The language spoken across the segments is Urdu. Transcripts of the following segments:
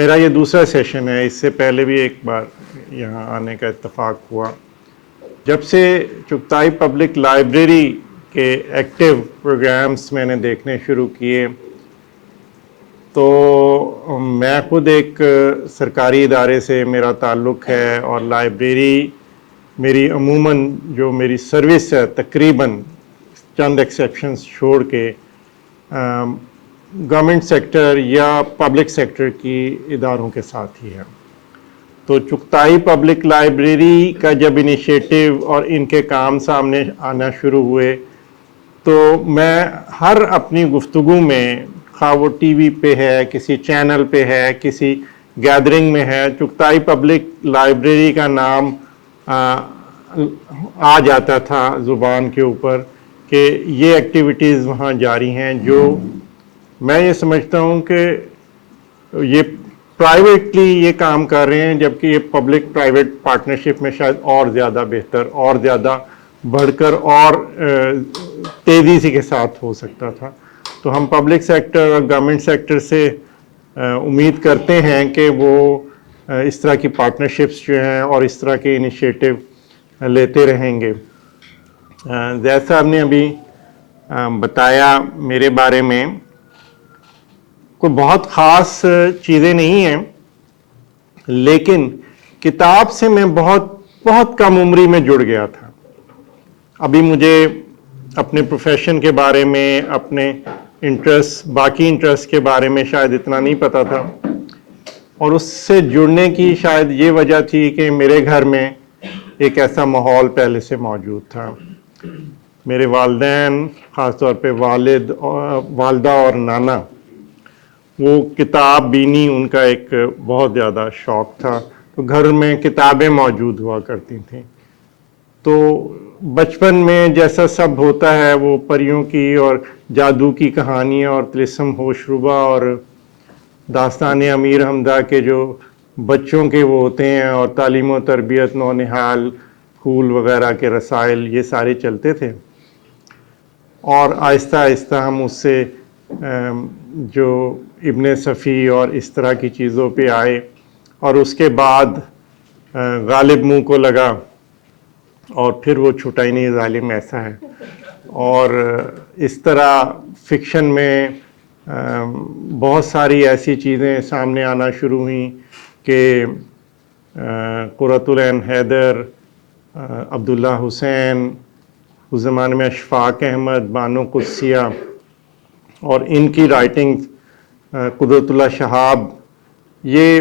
میرا یہ دوسرا سیشن ہے، اس سے پہلے بھی ایک بار یہاں آنے کا اتفاق ہوا۔ جب سے چغتائی پبلک لائبریری کے ایکٹیو پروگرامز میں نے دیکھنے شروع کیے تو میں خود ایک سرکاری ادارے سے میرا تعلق ہے، اور لائبریری میری عموماً جو میری سروس ہے تقریباً چند ایکسیپشنز چھوڑ کے گورنمنٹ سیکٹر یا پبلک سیکٹر کی اداروں کے ساتھ ہی ہے۔ تو چغتائی پبلک لائبریری کا جب انیشیٹو اور ان کے کام سامنے آنا شروع ہوئے تو میں ہر اپنی گفتگو میں، خواہ وہ ٹی وی پہ ہے، کسی چینل پہ ہے، کسی گیدرنگ میں ہے، چغتائی پبلک لائبریری کا نام آ جاتا تھا زبان کے اوپر کہ یہ ایکٹیویٹیز وہاں جاری ہیں، جو میں یہ سمجھتا ہوں کہ یہ پرائیویٹلی یہ کام کر رہے ہیں، جبکہ یہ پبلک پرائیویٹ پارٹنرشپ میں شاید اور زیادہ بہتر، اور زیادہ بڑھ کر اور تیزی سے کے ساتھ ہو سکتا تھا۔ تو ہم پبلک سیکٹر اور گورنمنٹ سیکٹر سے امید کرتے ہیں کہ وہ اس طرح کی پارٹنرشپس جو ہیں اور اس طرح کے انیشیٹو لیتے رہیں گے۔ زید صاحب نے ابھی بتایا میرے بارے میں، کوئی بہت خاص چیزیں نہیں ہیں، لیکن کتاب سے میں بہت کم عمری میں جڑ گیا تھا۔ ابھی مجھے اپنے پروفیشن کے بارے میں، اپنے انٹرسٹ، باقی انٹرسٹ کے بارے میں شاید اتنا نہیں پتا تھا، اور اس سے جڑنے کی شاید یہ وجہ تھی کہ میرے گھر میں ایک ایسا ماحول پہلے سے موجود تھا۔ میرے والدین، خاص طور پہ والدہ اور نانا، وہ کتاب بینی ان کا ایک بہت زیادہ شوق تھا، تو گھر میں کتابیں موجود ہوا کرتی تھیں۔ تو بچپن میں جیسا سب ہوتا ہے، وہ پریوں کی اور جادو کی کہانیاں اور طلسم ہوش ربا اور داستان امیر حمزہ کے جو بچوں کے وہ ہوتے ہیں، اور تعلیم و تربیت، نونہال، پھول وغیرہ کے رسائل، یہ سارے چلتے تھے۔ اور آہستہ آہستہ ہم اس سے جو ابن صفی اور اس طرح کی چیزوں پہ آئے، اور اس کے بعد غالب منہ کو لگا، اور پھر وہ چھٹا ہی نہیں، ظالم ایسا ہے۔ اور اس طرح فکشن میں بہت ساری ایسی چیزیں سامنے آنا شروع ہوئیں کہ قرۃ العین حیدر، عبداللہ حسین، اس زمانے میں اشفاق احمد، بانو قدسیہ، اور ان کی رائٹنگ، قدرت اللہ شہاب، یہ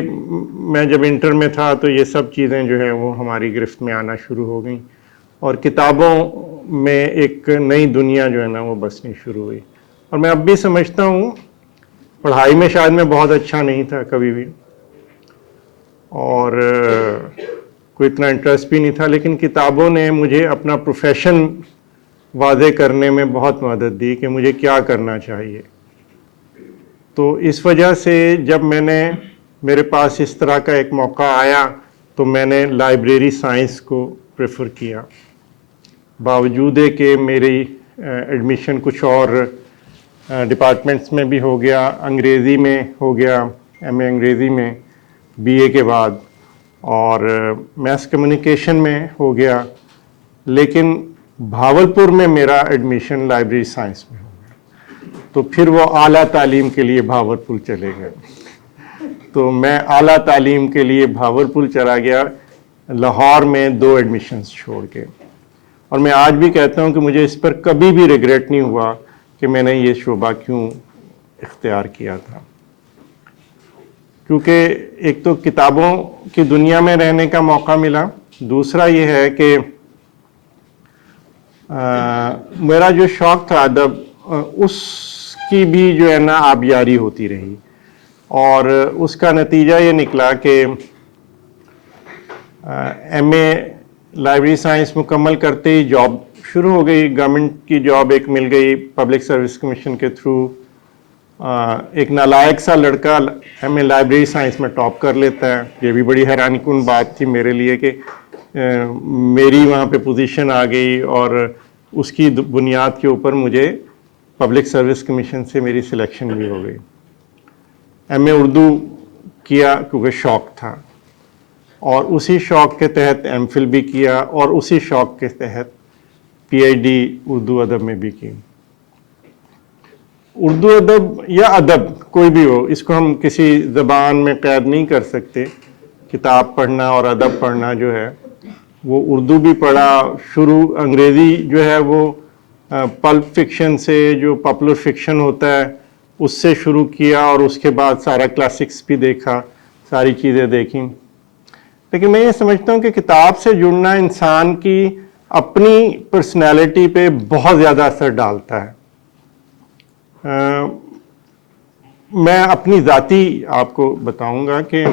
میں جب انٹر میں تھا تو یہ سب چیزیں جو ہیں وہ ہماری گرفت میں آنا شروع ہو گئیں، اور کتابوں میں ایک نئی دنیا جو ہے نا وہ بسنی شروع ہوئی۔ اور میں اب بھی سمجھتا ہوں، پڑھائی میں شاید میں بہت اچھا نہیں تھا کبھی بھی، اور کوئی اتنا انٹرسٹ بھی نہیں تھا، لیکن کتابوں نے مجھے اپنا پروفیشن واضح کرنے میں بہت مدد دی کہ مجھے کیا کرنا چاہیے۔ تو اس وجہ سے جب میرے پاس اس طرح کا ایک موقع آیا تو میں نے لائبریری سائنس کو پریفر کیا، باوجود کہ میری ایڈمیشن کچھ اور ڈپارٹمنٹس میں بھی ہو گیا، انگریزی میں ہو گیا، ایم اے انگریزی میں بی اے کے بعد، اور میس کمیونیکیشن میں ہو گیا، لیکن بھاولپور میں میرا ایڈمیشن لائبریری سائنس میں ہو گیا۔ تو پھر وہ اعلیٰ تعلیم کے لیے بھاولپور چلے گئے، تو میں اعلیٰ تعلیم کے لیے بھاولپور چلا گیا، لاہور میں 2 ایڈمیشنز چھوڑ کے۔ اور میں آج بھی کہتا ہوں کہ مجھے اس پر کبھی بھی ریگریٹ نہیں ہوا کہ میں نے یہ شعبہ کیوں اختیار کیا تھا، کیونکہ ایک تو کتابوں کی دنیا میں رہنے کا موقع ملا، دوسرا یہ ہے کہ میرا جو شوق تھا ادب، اس کی بھی جو ہے نا آبیاری ہوتی رہی، اور اس کا نتیجہ یہ نکلا کہ ایم اے لائبریری سائنس مکمل کرتے ہی جاب شروع ہو گئی، گورنمنٹ کی جاب ایک مل گئی پبلک سروس کمیشن کے تھرو۔ ایک نالائق سا لڑکا ایم اے لائبریری سائنس میں ٹاپ کر لیتا ہے، یہ بھی بڑی حیرانی کن بات تھی میرے لیے کہ میری وہاں پہ پوزیشن آ گئی، اور اس کی بنیاد کے اوپر مجھے پبلک سروس کمیشن سے میری سلیکشن بھی ہو گئی۔ ایم اے اردو کیا کیونکہ شوق تھا، اور اسی شوق کے تحت ایم فل بھی کیا، اور اسی شوق کے تحت پی ایچ ڈی اردو ادب میں بھی کی۔ اردو ادب یا ادب کوئی بھی ہو، اس کو ہم کسی زبان میں قید نہیں کر سکتے۔ کتاب پڑھنا اور ادب پڑھنا جو ہے وہ اردو بھی پڑھا، شروع انگریزی جو ہے وہ پلپ فکشن سے، جو پاپولر فکشن ہوتا ہے اس سے شروع کیا، اور اس کے بعد سارا کلاسکس بھی دیکھا، ساری چیزیں دیکھیں۔ لیکن میں یہ سمجھتا ہوں کہ کتاب سے جڑنا انسان کی اپنی پرسنالٹی پہ بہت زیادہ اثر ڈالتا ہے۔ میں اپنی ذاتی آپ کو بتاؤں گا کہ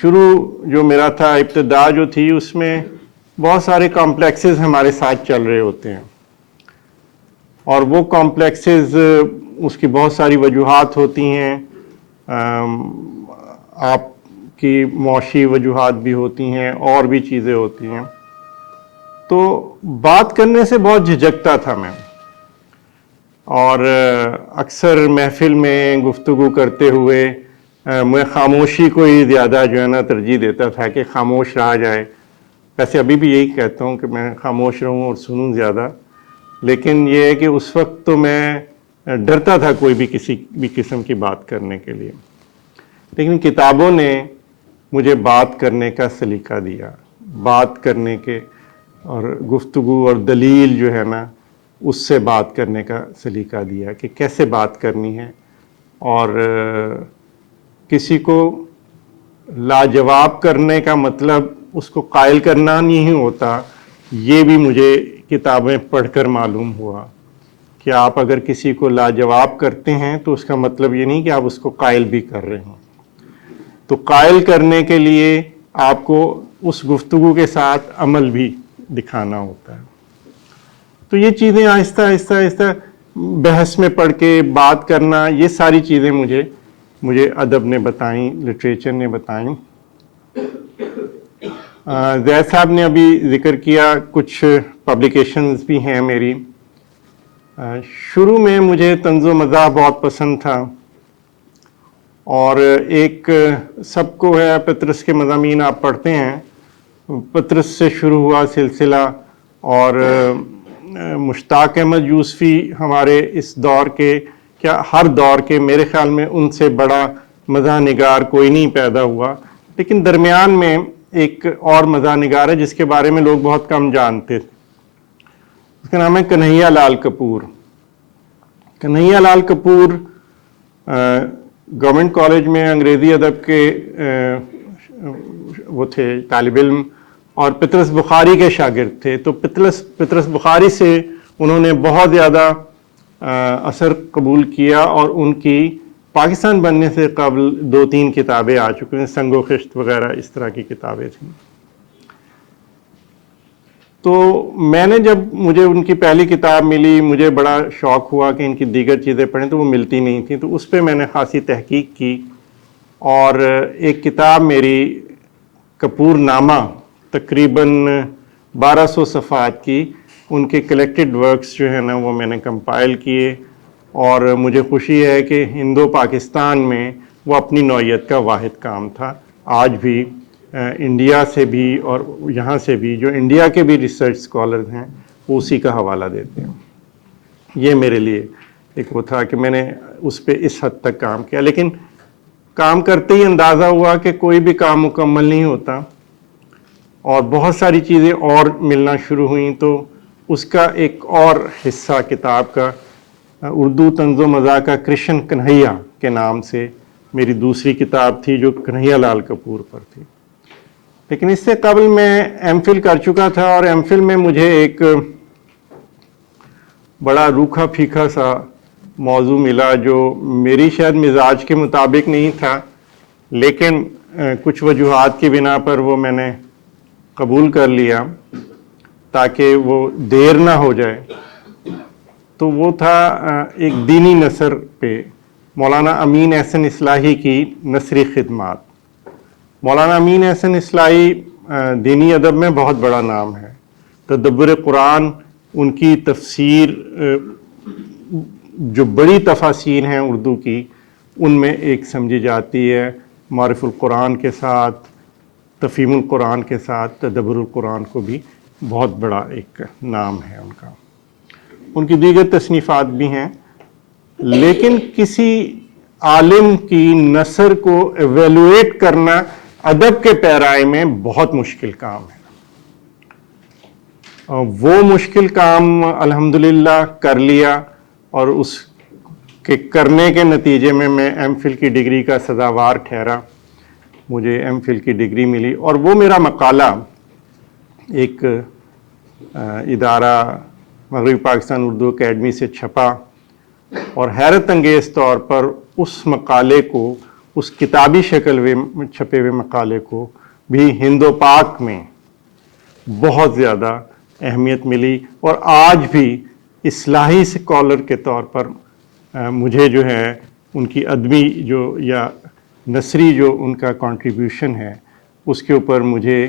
شروع جو میرا تھا، ابتدا جو تھی، اس میں بہت سارے کمپلیکسز ہمارے ساتھ چل رہے ہوتے ہیں، اور وہ کمپلیکسز اس کی بہت ساری وجوہات ہوتی ہیں، آپ کی معاشی وجوہات بھی ہوتی ہیں، اور بھی چیزیں ہوتی ہیں۔ تو بات کرنے سے بہت جھجکتا تھا میں، اور اکثر محفل میں گفتگو کرتے ہوئے میں خاموشی کو ہی زیادہ جو ہے نا ترجیح دیتا تھا کہ خاموش رہا جائے۔ ویسے ابھی بھی یہی کہتا ہوں کہ میں خاموش رہوں اور سنوں زیادہ، لیکن یہ ہے کہ اس وقت تو میں ڈرتا تھا کوئی بھی کسی بھی قسم کی بات کرنے کے لیے۔ لیکن کتابوں نے مجھے بات کرنے کا سلیقہ دیا، بات کرنے کے اور گفتگو اور دلیل جو ہے نا اس سے بات کرنے کا سلیقہ دیا کہ کیسے بات کرنی ہے، اور کسی کو لاجواب کرنے کا مطلب اس کو قائل کرنا نہیں ہوتا۔ یہ بھی مجھے کتابیں پڑھ کر معلوم ہوا کہ آپ اگر کسی کو لاجواب کرتے ہیں تو اس کا مطلب یہ نہیں کہ آپ اس کو قائل بھی کر رہے ہیں۔ تو قائل کرنے کے لیے آپ کو اس گفتگو کے ساتھ عمل بھی دکھانا ہوتا ہے۔ تو یہ چیزیں آہستہ آہستہ آہستہ بحث میں پڑھ کے بات کرنا، یہ ساری چیزیں مجھے ادب نے بتائیں، لٹریچر نے بتائیں۔ زید صاحب نے ابھی ذکر کیا کچھ پبلیکیشنز بھی ہیں میری۔ شروع میں مجھے طنز و مزاح بہت پسند تھا، اور ایک سب کو ہے پطرس کے مضامین آپ پڑھتے ہیں، پطرس سے شروع ہوا سلسلہ، اور مشتاق احمد یوسفی ہمارے اس دور کے، کیا ہر دور کے، میرے خیال میں ان سے بڑا مزاح نگار کوئی نہیں پیدا ہوا۔ لیکن درمیان میں ایک اور مزاح نگار ہے جس کے بارے میں لوگ بہت کم جانتے تھے، اس کا نام ہے کنہیا لال کپور۔ کنہیا لال کپور گورنمنٹ کالج میں انگریزی ادب کے وہ تھے طالب علم، اور پطرس بخاری کے شاگرد تھے۔ تو پطرس بخاری سے انہوں نے بہت زیادہ اثر قبول کیا، اور ان کی پاکستان بننے سے قبل 2-3 کتابیں آ چکی ہیں، سنگ و خشت وغیرہ اس طرح کی کتابیں تھیں۔ تو میں نے جب مجھے ان کی پہلی کتاب ملی، مجھے بڑا شوق ہوا کہ ان کی دیگر چیزیں پڑھیں، تو وہ ملتی نہیں تھیں، تو اس پہ میں نے خاصی تحقیق کی، اور ایک کتاب میری کپور نامہ تقریباً 1200 صفحات کی، ان کے کلیکٹڈ ورکس جو ہیں نا وہ میں نے کمپائل کیے، اور مجھے خوشی ہے کہ ہندو پاکستان میں وہ اپنی نوعیت کا واحد کام تھا۔ آج بھی انڈیا سے بھی اور یہاں سے بھی جو انڈیا کے بھی ریسرچ اسکالرز ہیں وہ اسی کا حوالہ دیتے ہیں۔ یہ میرے لیے ایک وہ تھا کہ میں نے اس پہ اس حد تک کام کیا، لیکن کام کرتے ہی اندازہ ہوا کہ کوئی بھی کام مکمل نہیں ہوتا، اور بہت ساری چیزیں اور ملنا شروع ہوئیں۔ تو اس کا ایک اور حصہ کتاب کا اردو طنز و مزاح کا کرشن کنہیا کے نام سے میری دوسری کتاب تھی جو کنہیا لال کپور پر تھی۔ لیکن اس سے قبل میں ایم فل کر چکا تھا، اور ایم فل میں مجھے ایک بڑا روکھا پھیکا سا موضوع ملا جو میری شاید مزاج کے مطابق نہیں تھا، لیکن کچھ وجوہات کی بنا پر وہ میں نے قبول کر لیا تاکہ وہ دیر نہ ہو جائے۔ تو وہ تھا ایک دینی نثر پہ، مولانا امین احسن اصلاحی کی نثری خدمات۔ مولانا امین احسن اصلاحی دینی ادب میں بہت بڑا نام ہے۔ تدبر قرآن، ان کی تفسیر، جو بڑی تفاسیر ہیں اردو کی، ان میں ایک سمجھی جاتی ہے، معرف القرآن کے ساتھ، تفہیم القرآن کے ساتھ تدبر القرآن کو بھی بہت بڑا ایک نام ہے ان کا۔ ان کی دیگر تصنیفات بھی ہیں، لیکن کسی عالم کی نثر کو ایویلویٹ کرنا ادب کے پیرائے میں بہت مشکل کام ہے۔ وہ مشکل کام الحمدللہ کر لیا، اور اس کے کرنے کے نتیجے میں ایم فل کی ڈگری کا سزاوار ٹھہرا، مجھے ایم فل کی ڈگری ملی، اور وہ میرا مقالہ ایک ادارہ مغربی پاکستان اردو اکیڈمی سے چھپا، اور حیرت انگیز طور پر اس مقالے کو، اس کتابی شکل میں چھپے ہوئے مقالے کو بھی ہند و پاک میں بہت زیادہ اہمیت ملی، اور آج بھی اصلاحی اسکالر کے طور پر مجھے جو ہے ان کی ادبی جو یا نثری جو ان کا کنٹریبیوشن ہے اس کے اوپر مجھے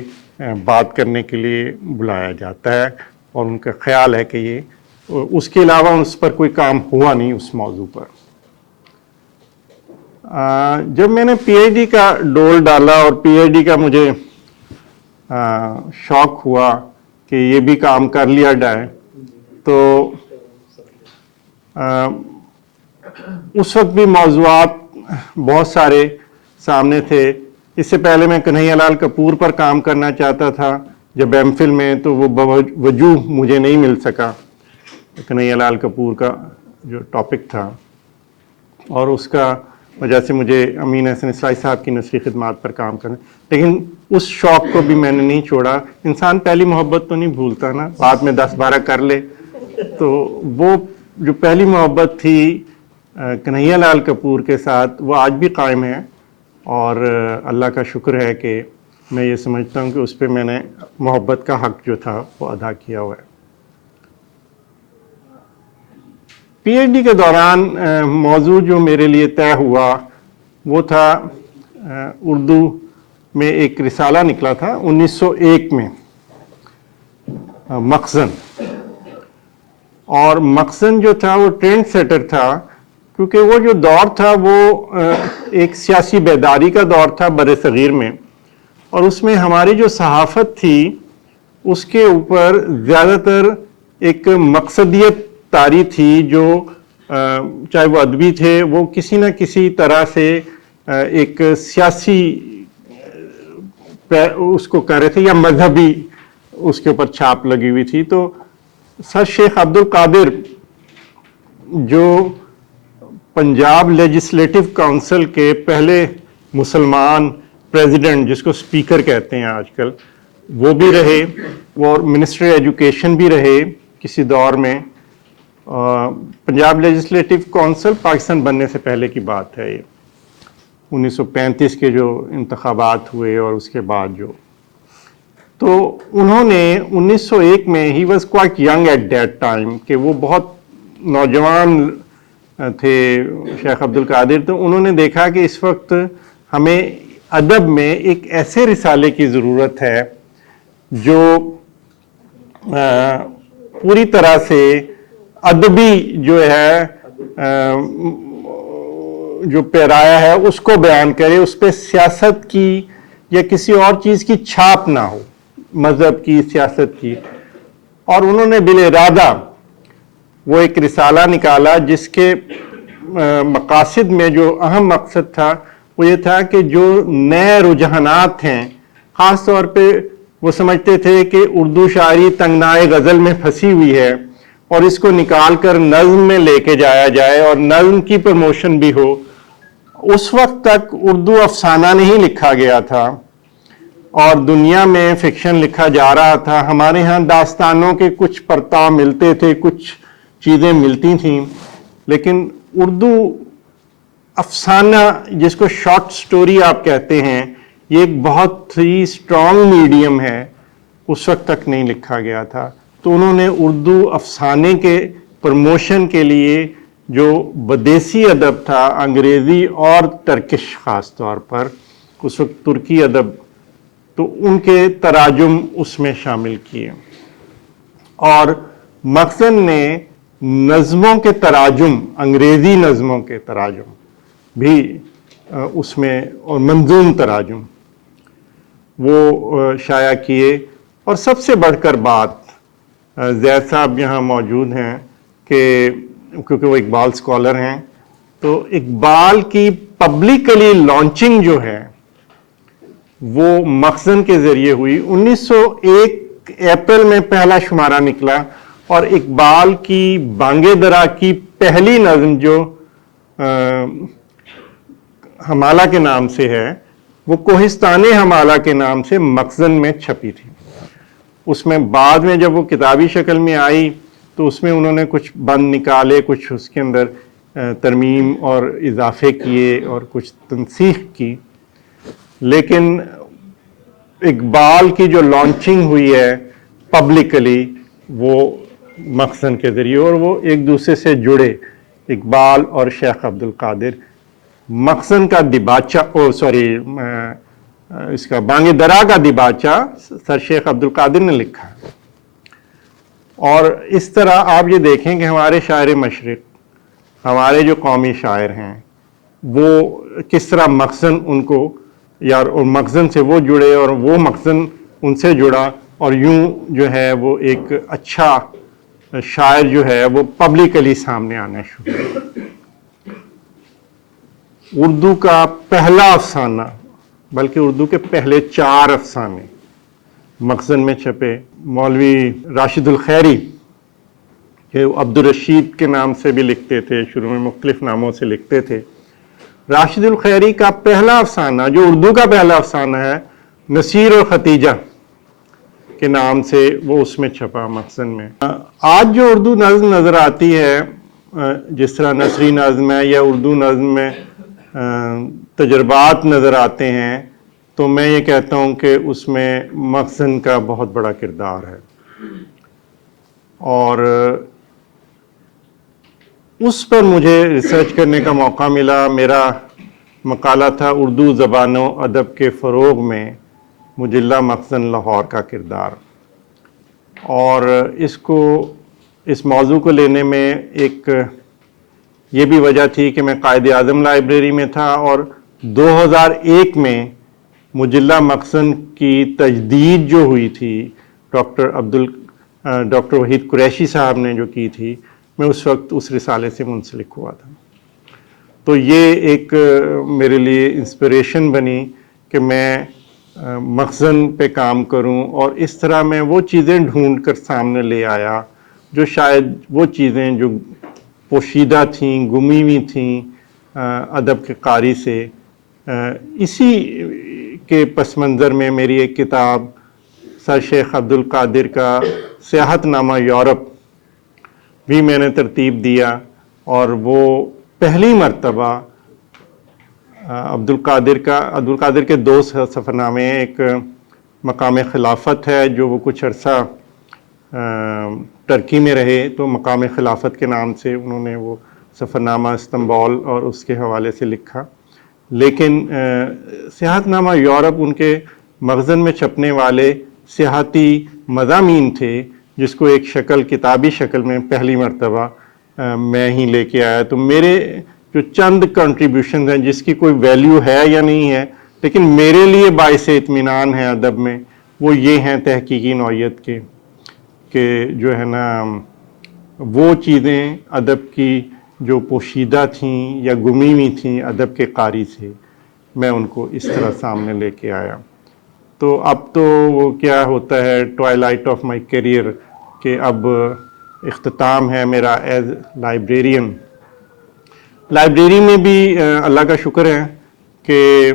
بات کرنے کے لیے بلایا جاتا ہے، اور ان کا خیال ہے کہ یہ اس کے علاوہ اس پر کوئی کام ہوا نہیں اس موضوع پر۔ جب میں نے پی ایچ ڈی کا ڈول ڈالا اور پی ایچ ڈی کا مجھے شوق ہوا کہ یہ بھی کام کر لیا جائے، تو اس وقت بھی موضوعات بہت سارے سامنے تھے۔ اس سے پہلے میں کنہیا لال کپور پر کام کرنا چاہتا تھا جب ایم فل میں، تو وہ بوجوہ مجھے نہیں مل سکا، کنہیا لال کپور کا جو ٹاپک تھا، اور اس کا وجہ سے مجھے امین احسن اصلاحی صاحب کی نثری خدمات پر کام کرنا، لیکن اس شوق کو بھی میں نے نہیں چھوڑا۔ انسان پہلی محبت تو نہیں بھولتا نا، بعد میں 10-12 کر لے، تو وہ جو پہلی محبت تھی کنہیا لال کپور کے ساتھ وہ آج بھی قائم ہے، اور اللہ کا شکر ہے کہ میں یہ سمجھتا ہوں کہ اس پہ میں نے محبت کا حق جو تھا وہ ادا کیا ہوا ہے۔ پی ایچ ڈی کے دوران موضوع جو میرے لیے طے ہوا وہ تھا اردو میں ایک رسالہ نکلا تھا 1901 میں، مخزن، اور مخزن جو تھا وہ ٹرینڈ سیٹر تھا، کیونکہ وہ جو دور تھا وہ ایک سیاسی بیداری کا دور تھا بر صغیر میں، اور اس میں ہماری جو صحافت تھی اس کے اوپر زیادہ تر ایک مقصدیت طاری تھی، جو چاہے وہ ادبی تھے وہ کسی نہ کسی طرح سے ایک سیاسی اس کو کر رہے تھے، یا مذہبی اس کے اوپر چھاپ لگی ہوئی تھی۔ تو سر شیخ عبد القادر جو پنجاب لیجسلیٹو کونسل کے پہلے مسلمان پریزیڈنٹ، جس کو سپیکر کہتے ہیں آج کل، وہ بھی رہے، اور منسٹر ایجوکیشن بھی رہے کسی دور میں۔ پنجاب لیجسلیٹو کونسل پاکستان بننے سے پہلے کی بات ہے، یہ 1935 کے جو انتخابات ہوئے اور اس کے بعد جو، تو انہوں نے 1901 میں he was quite young at that time, کہ وہ بہت نوجوان تھے شیخ عبد القادر، تو انہوں نے دیکھا کہ اس وقت ہمیں ادب میں ایک ایسے رسالے کی ضرورت ہے جو پوری طرح سے ادبی جو ہے جو پیرایا ہے اس کو بیان کرے، اس پہ سیاست کی یا کسی اور چیز کی چھاپ نہ ہو، مذہب کی، سیاست کی۔ اور انہوں نے بالارادہ وہ ایک رسالہ نکالا جس کے مقاصد میں جو اہم مقصد تھا وہ یہ تھا کہ جو نئے رجحانات ہیں، خاص طور پہ وہ سمجھتے تھے کہ اردو شاعری تنگنائے غزل میں پھنسی ہوئی ہے، اور اس کو نکال کر نظم میں لے کے جایا جائے اور نظم کی پروموشن بھی ہو۔ اس وقت تک اردو افسانہ نہیں لکھا گیا تھا، اور دنیا میں فکشن لکھا جا رہا تھا۔ ہمارے ہاں داستانوں کے کچھ پرتاؤ ملتے تھے، کچھ چیزیں ملتی تھیں، لیکن اردو افسانہ، جس کو شارٹ سٹوری آپ کہتے ہیں، یہ ایک بہت ہی اسٹرانگ میڈیم ہے، اس وقت تک نہیں لکھا گیا تھا۔ تو انہوں نے اردو افسانے کے پروموشن کے لیے جو بدیسی ادب تھا، انگریزی اور ٹرکش خاص طور پر، اس وقت ترکی ادب، تو ان کے تراجم اس میں شامل کیے، اور مخزن نے نظموں کے تراجم، انگریزی نظموں کے تراجم بھی اس میں اور منظوم تراجم وہ شائع کیے. اور سب سے بڑھ کر بات زید صاحب یہاں موجود ہیں کہ کیونکہ وہ اقبال اسکالر ہیں، تو اقبال کی پبلکلی لانچنگ جو ہے وہ مخزن کے ذریعے ہوئی. 1901 اپریل میں پہلا شمارہ نکلا اور اقبال کی بانگ درا کی پہلی نظم جو ہمالہ کے نام سے ہے وہ کوہستان ہمالہ کے نام سے مخزن میں چھپی تھی. اس میں بعد میں جب وہ کتابی شکل میں آئی تو اس میں انہوں نے کچھ بند نکالے، کچھ اس کے اندر ترمیم اور اضافے کیے اور کچھ تنسیخ کی. لیکن اقبال کی جو لانچنگ ہوئی ہے پبلکلی وہ مخزن کے ذریعے، اور وہ ایک دوسرے سے جڑے، اقبال اور شیخ عبدالقادر. مخزن کا دیباچہ اس کا بانگ درا کا دیباچہ سر شیخ عبدالقادر نے لکھا. اور اس طرح آپ یہ دیکھیں کہ ہمارے شاعر مشرق، ہمارے جو قومی شاعر ہیں، وہ کس طرح مخزن ان کو یا مخزن سے وہ جڑے اور وہ مخزن ان سے جڑا، اور یوں جو ہے وہ ایک اچھا شاعر جو ہے وہ پبلکلی سامنے آنا شروع ہوا. اردو کا پہلا افسانہ، بلکہ اردو کے پہلے 4 افسانے مخزن میں چھپے. مولوی راشد الخیری کہ عبد الرشید کے نام سے بھی لکھتے تھے، شروع میں مختلف ناموں سے لکھتے تھے. راشد الخیری کا پہلا افسانہ جو اردو کا پہلا افسانہ ہے، نصیر اور ختیجہ کے نام سے، وہ اس میں چھپا مخزن میں. آج جو اردو نظم نظر آتی ہے، جس طرح نثری نظم ہے یا اردو نظم میں تجربات نظر آتے ہیں، تو میں یہ کہتا ہوں کہ اس میں مخزن کا بہت بڑا کردار ہے. اور اس پر مجھے ریسرچ کرنے کا موقع ملا. میرا مقالہ تھا اردو زبان و ادب کے فروغ میں مجلہ مخزن لاہور کا کردار. اور اس موضوع کو لینے میں ایک یہ بھی وجہ تھی کہ میں قائد اعظم لائبریری میں تھا، اور 2001 میں مجلہ مخزن کی تجدید جو ہوئی تھی ڈاکٹر وحید قریشی صاحب نے جو کی تھی، میں اس وقت اس رسالے سے منسلک ہوا تھا. تو یہ ایک میرے لیے انسپریشن بنی کہ میں مخزن پہ کام کروں، اور اس طرح میں وہ چیزیں ڈھونڈ کر سامنے لے آیا جو شاید وہ چیزیں جو پوشیدہ تھیں، گمی ہوئی تھیں ادب کے قاری سے. اسی کے پس منظر میں میری ایک کتاب سر شیخ عبدالقادر کا سیاحت نامہ یورپ بھی میں نے ترتیب دیا، اور وہ پہلی مرتبہ عبدالقادر کے 2 سفر نامے ہیں. ایک مقام خلافت ہے جو وہ کچھ عرصہ ترکی میں رہے، تو مقام خلافت کے نام سے انہوں نے وہ سفر نامہ استنبول اور اس کے حوالے سے لکھا. لیکن سیاحت نامہ یورپ ان کے مخزن میں چھپنے والے سیاحتی مضامین تھے، جس کو ایک کتابی شکل میں پہلی مرتبہ میں ہی لے کے آیا. تو میرے جو چند کنٹریبیوشنز ہیں، جس کی کوئی ویلیو ہے یا نہیں ہے، لیکن میرے لیے باعث اطمینان ہے ادب میں، وہ یہ ہیں تحقیقی نوعیت کے، کہ جو ہے نا وہ چیزیں ادب کی جو پوشیدہ تھیں یا گمی ہوئی تھیں ادب کے قاری سے، میں ان کو اس طرح سامنے لے کے آیا. تو اب تو وہ کیا ہوتا ہے ٹوائلائٹ آف مائی کیریئر، کہ اب اختتام ہے میرا ایز لائبریرین. لائبریری میں بھی اللہ کا شکر ہے کہ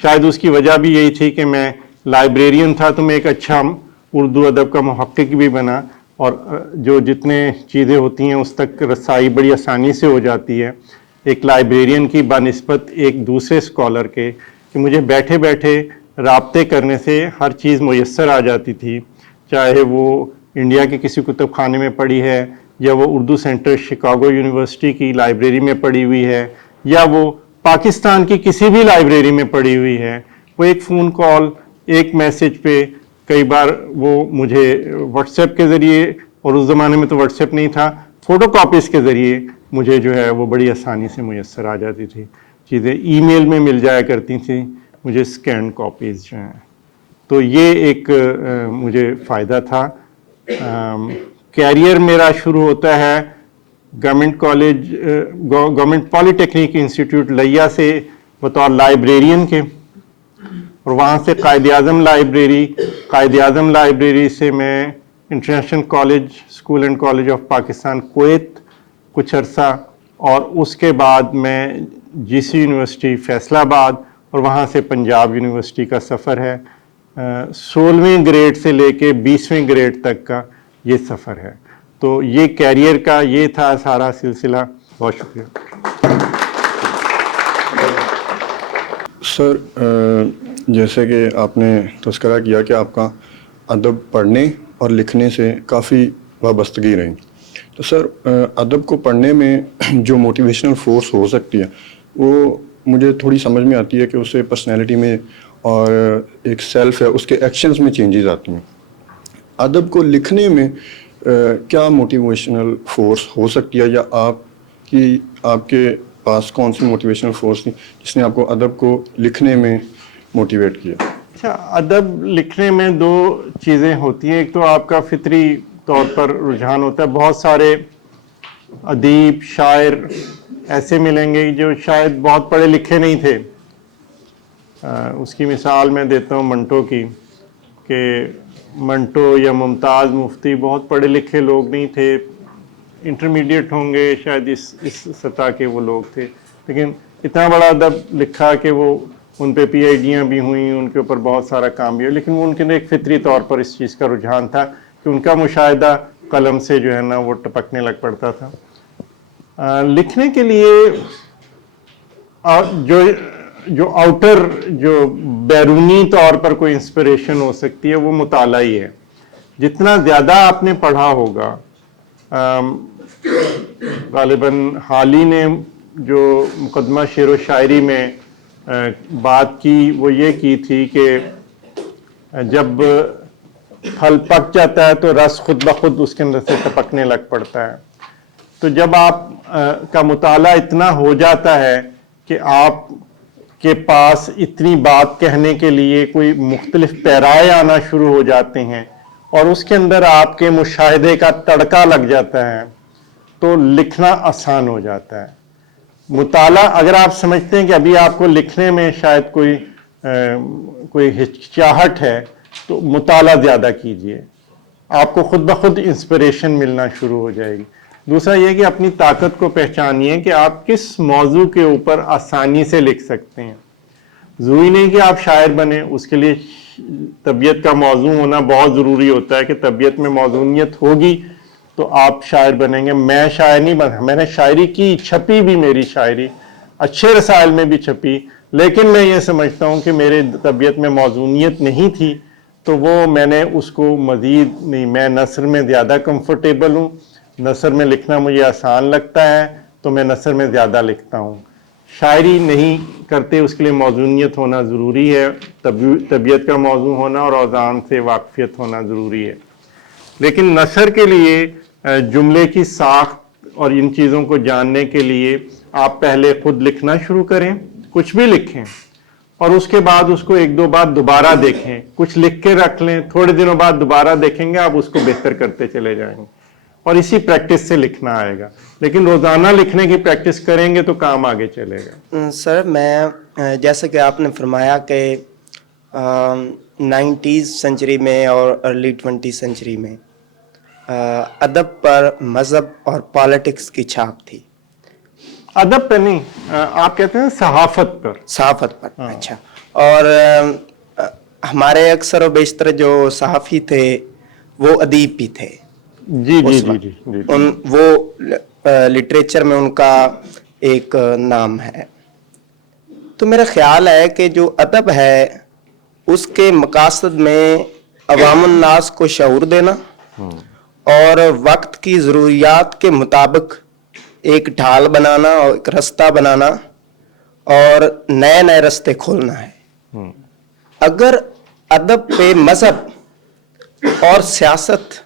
شاید اس کی وجہ بھی یہی تھی کہ میں لائبریرین تھا، تو میں ایک اچھا اردو ادب کا محقق بھی بنا، اور جو جتنے چیزیں ہوتی ہیں اس تک رسائی بڑی آسانی سے ہو جاتی ہے ایک لائبریرین کی بنسبت ایک دوسرے اسکالر کے، کہ مجھے بیٹھے بیٹھے رابطے کرنے سے ہر چیز میسر آ جاتی تھی، چاہے وہ انڈیا کے کسی کتب خانے میں پڑی ہے، یا وہ اردو سینٹر شکاگو یونیورسٹی کی لائبریری میں پڑی ہوئی ہے، یا وہ پاکستان کی کسی بھی لائبریری میں پڑی ہوئی ہے. وہ ایک فون کال، ایک میسج پہ، کئی بار وہ مجھے واٹس ایپ کے ذریعے، اور اس زمانے میں تو واٹس ایپ نہیں تھا، فوٹو کاپیز کے ذریعے مجھے جو ہے وہ بڑی آسانی سے میسر آ جاتی تھی. چیزیں ای میل میں مل جایا کرتی تھیں مجھے اسکین کاپیز جو ہیں. تو یہ ایک مجھے فائدہ تھا. کیریئر میرا شروع ہوتا ہے گورنمنٹ کالج گورنمنٹ پالی ٹیکنیک انسٹیٹیوٹ لیا سے بطور لائبریرین کے, اور وہاں سے قائد اعظم لائبریری سے میں international college school and college of Pakistan Kuwait کچھ عرصہ, اور اس کے بعد میں جی سی یونیورسٹی فیصل آباد, اور وہاں سے پنجاب یونیورسٹی کا سفر ہے. 16ویں گریڈ سے لے کے 20ویں گریڈ تک کا یہ سفر ہے. تو یہ کیریئر کا یہ تھا سارا سلسلہ. بہت شکریہ. سر جیسے کہ آپ نے تذکرہ کیا کہ آپ کا ادب پڑھنے اور لکھنے سے کافی وابستگی رہی, تو سر ادب کو پڑھنے میں جو موٹیویشنل فورس ہو سکتی ہے وہ مجھے تھوڑی سمجھ میں آتی ہے کہ اسے پرسنالٹی میں اور ایک سیلف ہے اس کے ایکشنز میں چینجز آتی ہیں. ادب کو لکھنے میں کیا موٹیویشنل فورس ہو سکتی ہے, یا آپ کے پاس کون سی موٹیویشنل فورس تھی جس نے آپ کو ادب کو لکھنے میں موٹیویٹ کیا؟ اچھا, ادب لکھنے میں دو چیزیں ہوتی ہیں. ایک تو آپ کا فطری طور پر رجحان ہوتا ہے. بہت سارے ادیب شاعر ایسے ملیں گے جو شاید بہت پڑھے لکھے نہیں تھے. اس کی مثال میں دیتا ہوں منٹو کی, کہ منٹو یا ممتاز مفتی بہت پڑھے لکھے لوگ نہیں تھے, انٹرمیڈیٹ ہوں گے شاید اس سطح کے وہ لوگ تھے, لیکن اتنا بڑا ادب لکھا کہ وہ ان پہ پی ایچ ڈیاں بھی ہوئیں, ان کے اوپر بہت سارا کام بھی ہوا, لیکن وہ ان کے اندر ایک فطری طور پر اس چیز کا رجحان تھا کہ ان کا مشاہدہ قلم سے جو ہے نا وہ ٹپکنے لگ پڑتا تھا. لکھنے کے لیے جو آؤٹر جو بیرونی طور پر کوئی انسپریشن ہو سکتی ہے وہ مطالعہ ہی ہے. جتنا زیادہ آپ نے پڑھا ہوگا, غالباً حالی نے جو مقدمہ شعر و شاعری میں بات کی وہ یہ کی تھی کہ جب پھل پک جاتا ہے تو رس خود بخود اس کے اندر سے ٹپکنے لگ پڑتا ہے. تو جب آپ کا مطالعہ اتنا ہو جاتا ہے کہ آپ کے پاس اتنی بات کہنے کے لیے کوئی مختلف پیرائے آنا شروع ہو جاتے ہیں اور اس کے اندر آپ کے مشاہدے کا تڑکا لگ جاتا ہے, تو لکھنا آسان ہو جاتا ہے. مطالعہ اگر آپ سمجھتے ہیں کہ ابھی آپ کو لکھنے میں شاید کوئی ہچکچاہٹ ہے تو مطالعہ زیادہ کیجئے, آپ کو خود بخود انسپریشن ملنا شروع ہو جائے گی. دوسرا یہ کہ اپنی طاقت کو پہچانیے کہ آپ کس موضوع کے اوپر آسانی سے لکھ سکتے ہیں. ضروری نہیں کہ آپ شاعر بنیں, اس کے لیے طبیعت کا موضوع ہونا بہت ضروری ہوتا ہے کہ طبیعت میں موضوعیت ہوگی تو آپ شاعر بنیں گے. میں شاعر نہیں بنا, میں نے شاعری کی, چھپی بھی میری شاعری اچھے رسائل میں بھی چھپی, لیکن میں یہ سمجھتا ہوں کہ میرے طبیعت میں موضوعیت نہیں تھی تو وہ میں نے اس کو مزید نہیں, میں نثر میں زیادہ کمفرٹیبل ہوں, نثر میں لکھنا مجھے آسان لگتا ہے تو میں نثر میں زیادہ لکھتا ہوں. شاعری نہیں کرتے, اس کے لیے موضوعیت ہونا ضروری ہے, طبیعت کا موضوع ہونا اور اوزان سے واقفیت ہونا ضروری ہے. لیکن نثر کے لیے جملے کی ساخت اور ان چیزوں کو جاننے کے لیے آپ پہلے خود لکھنا شروع کریں, کچھ بھی لکھیں, اور اس کے بعد اس کو ایک دو بار دوبارہ دیکھیں. کچھ لکھ کے رکھ لیں, تھوڑے دنوں بعد دوبارہ دیکھیں گے, آپ اس کو بہتر کرتے چلے جائیں گے, اور اسی پریکٹس سے لکھنا آئے گا. لیکن روزانہ لکھنے کی پریکٹس کریں گے تو کام آگے چلے گا. سر میں جیسے کہ آپ نے فرمایا کہ 19th سینچری میں اور ارلی 20th سینچری میں ادب پر مذہب اور پالیٹکس کی چھاپ تھی. ادب پہ نہیں, آپ کہتے ہیں صحافت پر. صحافت پر, اچھا. اور ہمارے اکثر و بیشتر جو صحافی تھے وہ ادیب بھی تھے. جی جی جی جی, وہ لٹریچر میں ان کا ایک نام ہے. تو میرا خیال ہے کہ جو ادب ہے اس کے مقاصد میں عوام الناس کو شعور دینا اور وقت کی ضروریات کے مطابق ایک ڈھال بنانا اور ایک رستہ بنانا اور نئے نئے رستے کھولنا ہے. اگر ادب پہ مذہب اور سیاست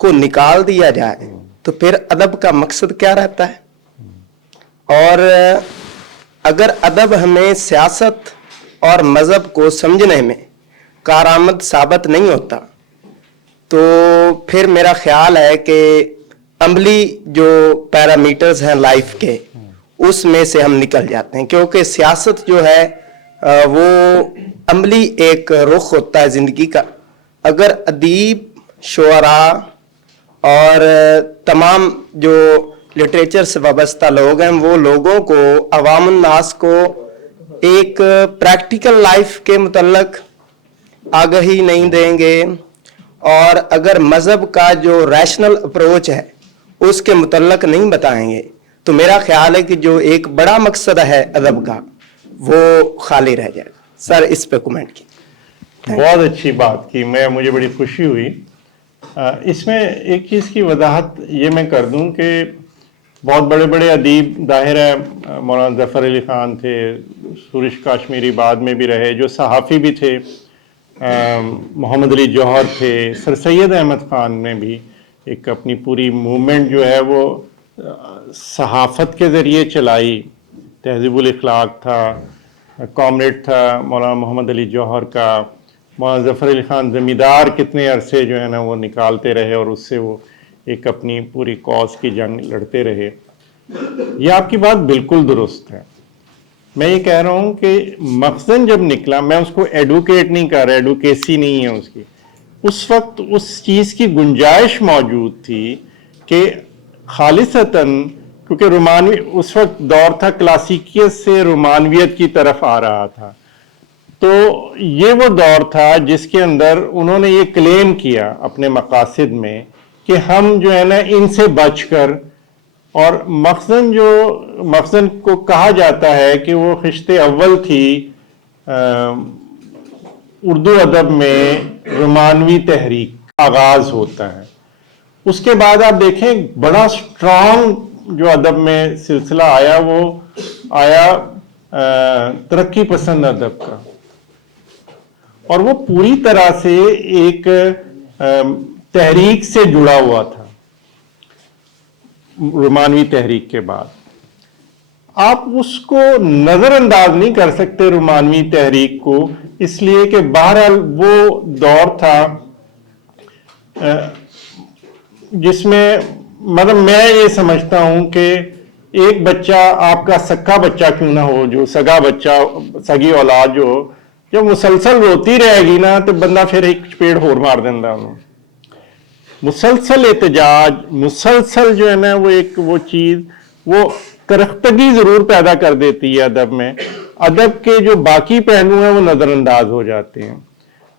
کو نکال دیا جائے تو پھر ادب کا مقصد کیا رہتا ہے؟ اور اگر ادب ہمیں سیاست اور مذہب کو سمجھنے میں کارآمد ثابت نہیں ہوتا تو پھر میرا خیال ہے کہ عملی جو پیرامیٹرز ہیں لائف کے اس میں سے ہم نکل جاتے ہیں، کیونکہ سیاست جو ہے وہ عملی ایک رخ ہوتا ہے زندگی کا۔ اگر ادیب، شعراء اور تمام جو لٹریچر سے وابستہ لوگ ہیں وہ لوگوں کو، عوام الناس کو ایک پریکٹیکل لائف کے متعلق آگہی نہیں دیں گے، اور اگر مذہب کا جو ریشنل اپروچ ہے اس کے متعلق نہیں بتائیں گے تو میرا خیال ہے کہ جو ایک بڑا مقصد ہے ادب کا وہ خالی رہ جائے گا۔ سر اس پہ کومنٹ کی۔ بہت اچھی بات کی، مجھے بڑی خوشی ہوئی۔ اس میں ایک چیز کی وضاحت یہ میں کر دوں کہ بہت بڑے بڑے ادیب ظاہر ہے، مولانا ظفر علی خان تھے، سورش کاشمیری بعد میں بھی رہے، جو صحافی بھی تھے، محمد علی جوہر تھے، سر سید احمد خان نے بھی ایک اپنی پوری موومنٹ جو ہے وہ صحافت کے ذریعے چلائی۔ تہذیب الاخلاق تھا، کامریڈ تھا مولانا محمد علی جوہر کا، مولانا ظفر علی خان زمیندار کتنے عرصے جو ہے نا وہ نکالتے رہے اور اس سے وہ ایک اپنی پوری کاز کی جنگ لڑتے رہے۔ یہ آپ کی بات بالکل درست ہے۔ میں یہ کہہ رہا ہوں کہ مخزن جب نکلا، میں اس کو ایڈوکیٹ نہیں کر رہا، ایڈوکیسی نہیں ہے اس کی، اس وقت اس چیز کی گنجائش موجود تھی کہ خالصتاً، کیونکہ رومانوی اس وقت دور تھا کلاسیکیت سے رومانویت کی طرف آ رہا تھا، تو یہ وہ دور تھا جس کے اندر انہوں نے یہ کلیم کیا اپنے مقاصد میں کہ ہم جو ہے نا ان سے بچ کر، اور مخزن کو کہا جاتا ہے کہ وہ خشت اول تھی اردو ادب میں رومانوی تحریک کا آغاز ہوتا ہے۔ اس کے بعد آپ دیکھیں بڑا سٹرانگ جو ادب میں سلسلہ آیا وہ آیا ترقی پسند ادب کا، اور وہ پوری طرح سے ایک تحریک سے جڑا ہوا تھا رومانوی تحریک کے بعد۔ آپ اس کو نظر انداز نہیں کر سکتے رومانوی تحریک کو، اس لیے کہ بہرحال وہ دور تھا جس میں مطلب میں یہ سمجھتا ہوں کہ ایک بچہ، آپ کا سگا بچہ کیوں نہ ہو، جو سگا بچہ، سگی اولاد جو جب مسلسل روتی رہے گی نا تو بندہ پھر ایک چپیڑ ہور مار دینا انہوں۔ مسلسل احتجاج، مسلسل جو ہے نا وہ ایک وہ چیز وہ کرختگی ضرور پیدا کر دیتی ہے ادب میں، ادب کے جو باقی پہلو ہیں وہ نظر انداز ہو جاتے ہیں،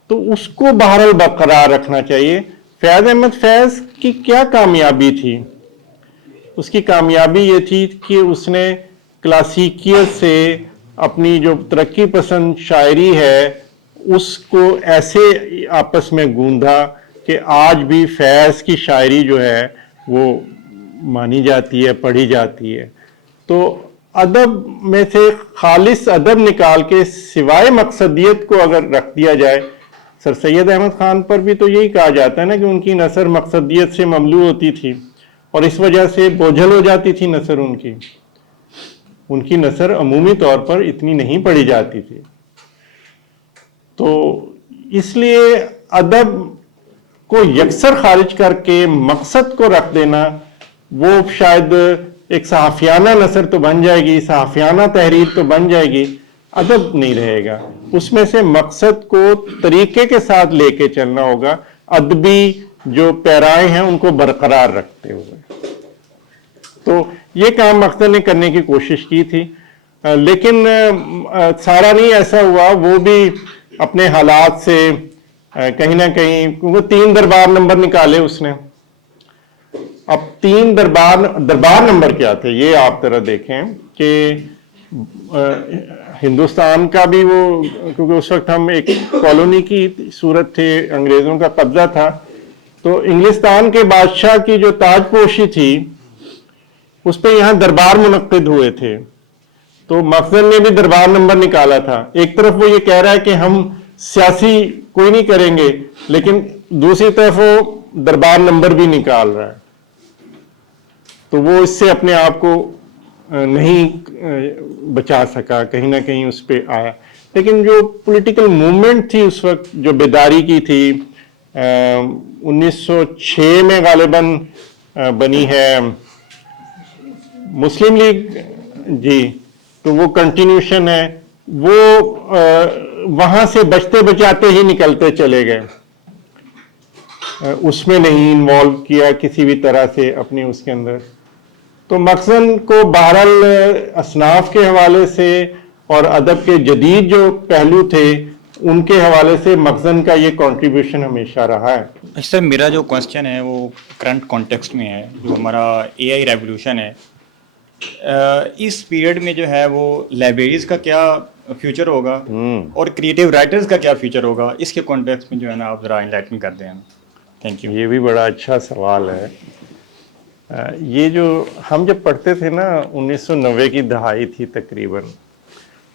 تو اس کو بہرحال برقرار رکھنا چاہیے۔ فیض احمد فیض کی کیا کامیابی تھی؟ اس کی کامیابی یہ تھی کہ اس نے کلاسیکیت سے اپنی جو ترقی پسند شاعری ہے اس کو ایسے آپس میں گوندھا کہ آج بھی فیض کی شاعری جو ہے وہ مانی جاتی ہے، پڑھی جاتی ہے۔ تو ادب میں سے خالص ادب نکال کے سوائے مقصدیت کو اگر رکھ دیا جائے، سر سید احمد خان پر بھی تو یہی کہا جاتا ہے نا کہ ان کی نثر مقصدیت سے مملو ہوتی تھی اور اس وجہ سے بوجھل ہو جاتی تھی نثر ان کی نثر عمومی طور پر اتنی نہیں پڑھی جاتی تھی۔ تو اس لیے ادب کو یکسر خارج کر کے مقصد کو رکھ دینا، وہ شاید ایک صحافیانہ نثر تو بن جائے گی، صحافیانہ تحریر تو بن جائے گی، ادب نہیں رہے گا۔ اس میں سے مقصد کو طریقے کے ساتھ لے کے چلنا ہوگا، ادبی جو پیرائیں ہیں ان کو برقرار رکھتے ہوئے۔ تو یہ کام مقصد نے کرنے کی کوشش کی تھی، لیکن سارا نہیں ایسا ہوا، وہ بھی اپنے حالات سے کہیں نہ کہیں، کیونکہ 3 دربار نمبر نکالے اس نے۔ اب 3 دربار نمبر کیا تھے یہ آپ ذرا دیکھیں کہ ہندوستان کا بھی وہ، کیونکہ اس وقت ہم ایک کالونی کی صورت تھے، انگریزوں کا قبضہ تھا، تو انگلستان کے بادشاہ کی جو تاج پوشی تھی اس پہ یہاں دربار منعقد ہوئے تھے، تو مخزن نے بھی دربار نمبر نکالا تھا۔ ایک طرف وہ یہ کہہ رہا ہے کہ ہم سیاسی کوئی نہیں کریں گے، لیکن دوسری طرف وہ دربار نمبر بھی نکال رہا ہے، تو وہ اس سے اپنے آپ کو نہیں بچا سکا, کہیں نہ کہیں اس پہ آیا. لیکن جو پولیٹیکل موومنٹ تھی اس وقت, جو بیداری کی تھی, 1906 میں غالباً بنی ہے مسلم لیگ جی, تو وہ کنٹینیوشن ہے, وہ وہاں سے بچتے بچاتے ہی نکلتے چلے گئے, اس میں نہیں انوالو کیا کسی بھی طرح سے اپنی اس کے اندر. تو مخزن کو بہرحال اصناف کے حوالے سے اور ادب کے جدید جو پہلو تھے ان کے حوالے سے مخزن کا یہ کنٹریبیوشن ہمیشہ رہا ہے. سر میرا جو کوسچن ہے وہ کرنٹ کانٹیکسٹ میں ہے, جو ہمارا اے آئی ریولیوشن ہے, اس پیریڈ میں جو ہے وہ لائبریریز کا کیا فیوچر ہوگا اور کریٹیو رائٹرز کا کیا فیوچر ہوگا, اس کے کانٹیکسٹ میں جو ہے نا آپ ذرا انلائٹن کر دیں. Thank you. یہ بھی بڑا اچھا سوال ہے. یہ جو ہم جب پڑھتے تھے نا 1990 کی دہائی تھی تقریباً,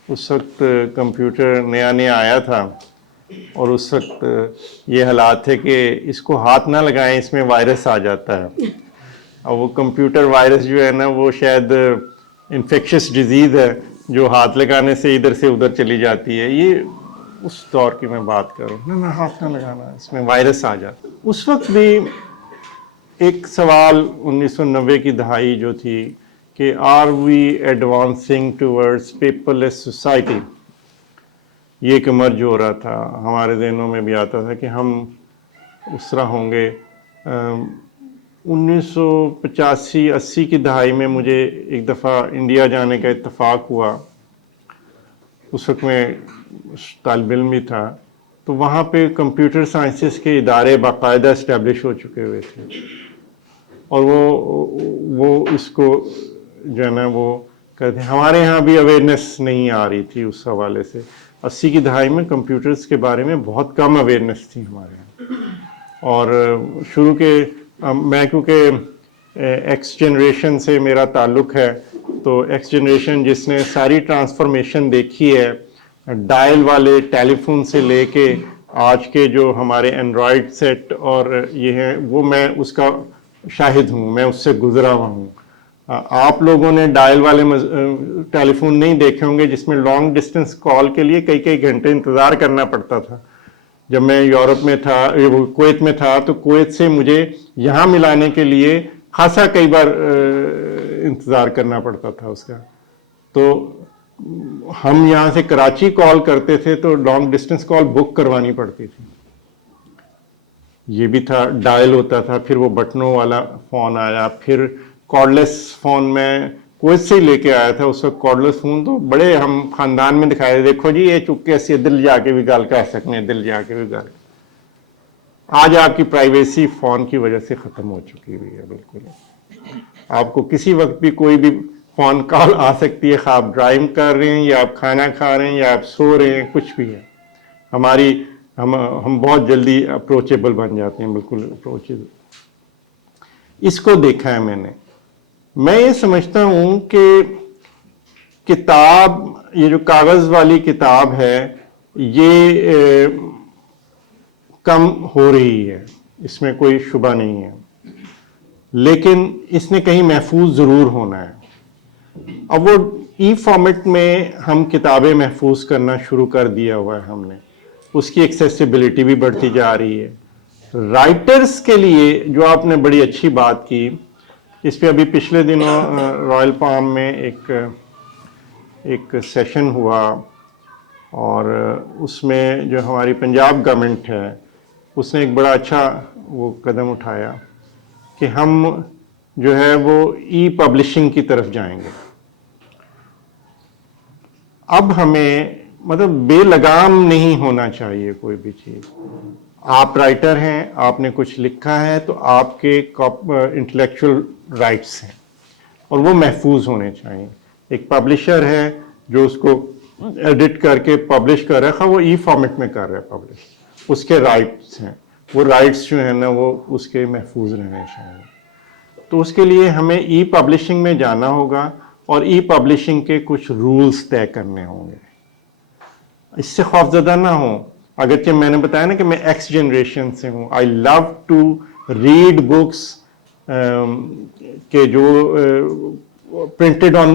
اس وقت کمپیوٹر نیا نیا آیا تھا اور اس وقت یہ حالات تھے کہ اس کو ہاتھ نہ لگائیں اس میں وائرس آ جاتا ہے. اور وہ کمپیوٹر وائرس جو ہے نا وہ شاید انفیکشس ڈیزیز ہے جو ہاتھ لگانے سے ادھر سے ادھر چلی جاتی ہے. یہ اس دور کی میں بات کروں, نہ ہاتھ نہ لگانا, اس میں وائرس آ جاتا. اس وقت بھی ایک سوال 1990 کی دہائی جو تھی کہ are we advancing towards paperless society, یہ ایک مرج ہو رہا تھا. ہمارے ذہنوں میں بھی آتا تھا کہ ہم اس طرح ہوں گے. 1985-80 کی دہائی میں مجھے ایک دفعہ انڈیا جانے کا اتفاق ہوا. اس وقت میں طالب علم بھی تھا, تو وہاں پہ کمپیوٹر سائنسز کے ادارے باقاعدہ اسٹیبلش ہو چکے ہوئے تھے, اور وہ اس کو جو ہے نا وہ کہتے ہیں. ہمارے ہاں بھی اویئرنیس نہیں آ رہی تھی اس حوالے سے. 80 کی دہائی میں کمپیوٹرز کے بارے میں بہت کم اویئرنیس تھی ہمارے یہاں. اور شروع کے میں کیونکہ ایکس جنریشن سے میرا تعلق ہے, تو ایکس جنریشن جس نے ساری ٹرانسفارمیشن دیکھی ہے, ڈائل والے ٹیلی فون سے لے کے آج کے جو ہمارے اینڈرائڈ سیٹ اور یہ ہیں, وہ میں اس کا شاہد ہوں, میں اس سے گزرا ہوا ہوں. آپ لوگوں نے ڈائل والے ٹیلی فون نہیں دیکھے ہوں گے جس میں لانگ ڈسٹینس کال کے لیے کئی کئی گھنٹے انتظار کرنا پڑتا تھا. جب میں یورپ میں تھا, کویت میں تھا, تو کویت سے مجھے یہاں ملانے کے لیے خاصا کئی بار انتظار کرنا پڑتا تھا اس کا. تو ہم یہاں سے کراچی کال کرتے تھے تو لانگ ڈسٹینس کال بک کروانی پڑتی تھی. یہ بھی تھا, ڈائل ہوتا تھا, پھر وہ بٹنوں والا فون آیا, پھر کارڈلیس فون میں کویت سے ہی لے کے آیا تھا. اس وقت کارڈلیس فون تو بڑے ہم خاندان میں دکھائے, دیکھو جی یہ چکے سے دل جا کے بھی گل کر سکنے, دل جا کے بھی گل. آج آپ کی پرائیویسی فون کی وجہ سے ختم ہو چکی ہوئی ہے بالکل. آپ کو کسی وقت بھی کوئی بھی فون کال آ سکتی ہے, خواہ آپ ڈرائیو کر رہے ہیں یا آپ کھانا کھا رہے ہیں یا آپ سو رہے ہیں, کچھ بھی ہے. ہم بہت جلدی اپروچیبل بن جاتے ہیں, بالکل اپروچیبل. اس کو دیکھا ہے میں نے. میں یہ سمجھتا ہوں کہ کتاب, یہ جو کاغذ والی کتاب ہے, یہ کم ہو رہی ہے, اس میں کوئی شبہ نہیں ہے, لیکن اس نے کہیں محفوظ ضرور ہونا ہے. اب وہ ای فارمیٹ میں ہم کتابیں محفوظ کرنا شروع کر دیا ہوا ہے ہم نے, اس کی ایکسیسیبلٹی بھی بڑھتی جا رہی ہے. رائٹرز کے لیے جو آپ نے بڑی اچھی بات کی, اس پہ ابھی پچھلے دنوں رائل پام میں ایک سیشن ہوا, اور اس میں جو ہماری پنجاب گورنمنٹ ہے اس نے ایک بڑا اچھا وہ قدم اٹھایا کہ ہم جو ہے وہ ای پبلشنگ کی طرف جائیں گے. اب ہمیں مطلب بے لگام نہیں ہونا چاہیے کوئی بھی چیز. آپ رائٹر ہیں, آپ نے کچھ لکھا ہے, تو آپ کے انٹلیکچوئل رائٹس ہیں اور وہ محفوظ ہونے چاہیے. ایک پبلشر ہے جو اس کو ایڈٹ کر کے پبلش کر رہا ہے, وہ ای فارمیٹ میں کر رہا ہے پبلش, اس کے رائٹس ہیں, وہ رائٹس جو ہیں نا وہ اس کے محفوظ رہنے چاہیے. تو اس کے لیے ہمیں ای پبلشنگ میں جانا ہوگا اور ای پبلشنگ کے کچھ رولز طے کرنے ہوں گے. اس سے خوفزدہ نہ ہوں, اگرچہ میں نے بتایا نا کہ میں ایکس جنریشن سے ہوں. آئی لو ٹو ریڈ بکس کہ جو پرنٹڈ آن